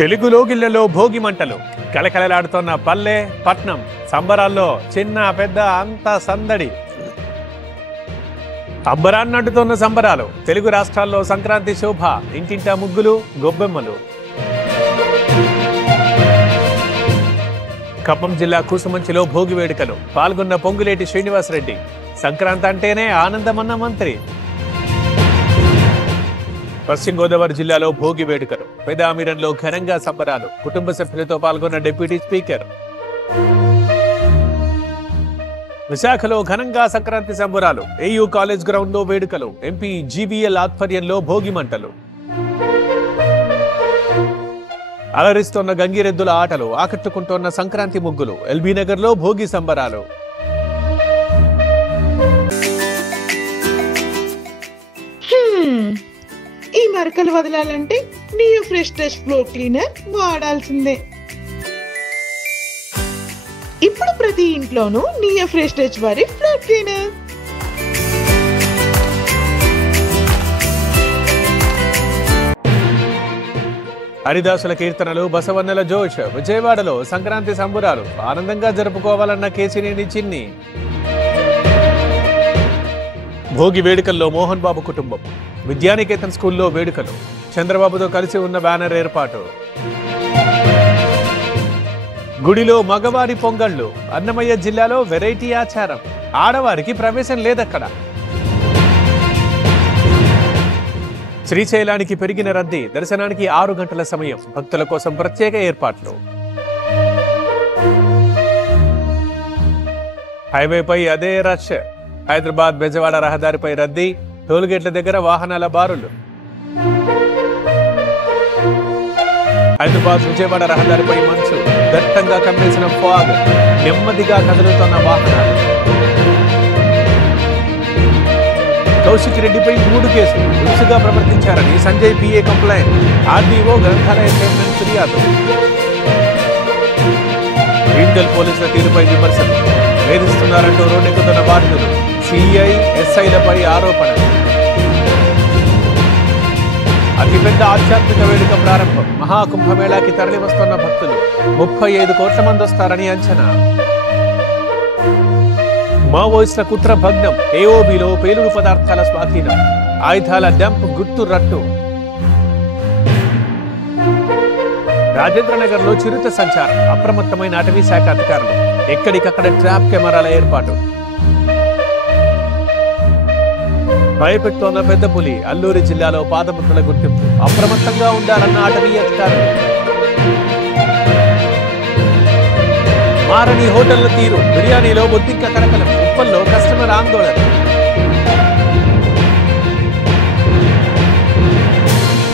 తెలుగు లోగిళ్లలో భోగి మంటలు కలకలలాడుతున్న పల్లె పట్నం సంబరాల్లో చిన్న పెద్ద అంతా సందడి. అంబరాన్నట్టుతున్న సంబరాలు తెలుగు రాష్ట్రాల్లో సంక్రాంతి శోభ, ఇంటింటా ముగ్గులు గొబ్బెమ్మలు. ఖమ్మం జిల్లా కూసుమంచిలో భోగి వేడుకలు పాల్గొన్న పొంగులేటి శ్రీనివాసరెడ్డి. సంక్రాంతి అంటేనే ఆనందమన్న మంత్రి. పశ్చిమ గోదావరి జిల్లాలో భోగి వేడుకలు పెదామిరంలో ఘనంగా సంబరాలు, కుటుంబ సభ్యులతో పాల్గొన్న డిప్యూటీ స్పీకర్. విశాఖలో ఘనంగా సంక్రాంతి సంబరాలు, ఏయూ కాలేజ్ గ్రౌండ్ లో వేడుకలు, ఎంపీ జీవీఎల్ ఆధ్వర్యంలో భోగి మంటలు. అలరిస్తోన్న గంగిరెద్దుల ఆటలు, ఆకట్టుకుంటోన్న సంక్రాంతి ముగ్గులు, ఎల్బీ నగర్ లో భోగి సంబరాలు. ఈ మరకలు వదలాలంటే neo fresh touch floor cleaner వాడాల్సిందే. ఇప్పుడు ప్రతి ఇంట్లోనూ నియో ఫ్రెష్ టచ్ వారి ఫ్లోర్ క్లీనర్. హరిదాసుల కీర్తనలు, బసవన్నెల జోష్. విజయవాడలో సంక్రాంతి సంబురాలు ఆనందంగా జరుపుకోవాలన్న కేసినేని చిన్ని. భోగి వేడుకల్లో మోహన్ బాబు కుటుంబం. విద్యానికేతన్ స్కూల్లో వేడుకలు, చంద్రబాబుతో కలిసి ఉన్న బ్యానర్ ఏర్పాటు. గుడిలో మగవారి పొంగళ్ళు. అన్నమయ్య జిల్లాలో వెరైటీ ఆచారం, ఆడవారికి ప్రవేశం లేదక్కడ. శ్రీశైలానికి పెరిగిన రద్దీ, దర్శనానికి 6 గంటల సమయం, భక్తుల కోసం ప్రత్యేక ఏర్పాట్లు. హైవేపై అదే రష్. హైదరాబాద్ బెజవాడ రహదారిపై రద్దీ, టోల్గేట్ల దగ్గర వాహనాల బారులు. హైదరాబాద్ విజయవాడ రహదారిపై మంచు, దట్టంగా కమ్మేసిన ఫాగ్, నెమ్మదిగా కదులుతున్న వాహనాలు. కౌశిక్ రెడ్డిపై 3 కేసులు, దురుసుగా ప్రవర్తించారని సంజయ్ పిఏ కంప్లైంట్. ఆర్డీఓ గ్రంథాలయ చైర్మన్ ఫిర్యాదు. రీజనల్ పోలీసుల తీరుపై విమర్శలు, వేధిస్తున్నారంటూ రోడ్డెక్కుతున్న బాధితులు. సిఐ ఎస్ఐలపై ఆరోపణలు. అతిపెద్ద ఆధ్యాత్మిక వేడుక ప్రారంభం. మహాకుంభమేళాకి తరలి వస్తున్న భక్తులు 35 కోట్ల మంది వస్తారని అంచనా. మావోయిస్టుల కుట్ర భగ్నం. ఏఓబిలో పేలుడు పదార్థాల స్వాధీనం, ఆయుధాల డంప్ గుర్తు రట్టు. రాజేంద్రనగర్ లో చిరుత సంచారం, అప్రమత్తమైన అటవీ శాఖ అధికారులు. ఎక్కడికక్కడ ట్రాప్ కెమెరాల ఏర్పాటు. భయపెడుతోన్న పెద్ద పులి. అల్లూరి జిల్లాలో పాదముద్రల గుర్తింపు, అప్రమత్తంగా ఉండాలన్న అటవీ అధికారులు. మారని హోటళ్ల తీరు, బిర్యానీలో బొద్దింక కలకలం, ఉప్పల్లో కస్టమర్ ఆందోళన.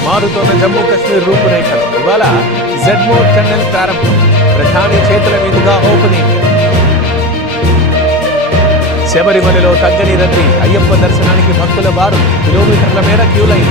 మారుతోన్న జమ్మూ కాశ్మీర్ రూపురేఖలు. ఇవాళ జెడ్మోర్ టన్నెల్ ప్రారంభం, ప్రధాని చేతుల మీదుగా ఓపెనింగ్. శబరిమలలో తగ్గని రద్దీ, అయ్యప్ప దర్శనానికి భక్తుల బారు, కిలోమీటర్ల మేర క్యూ లైన్.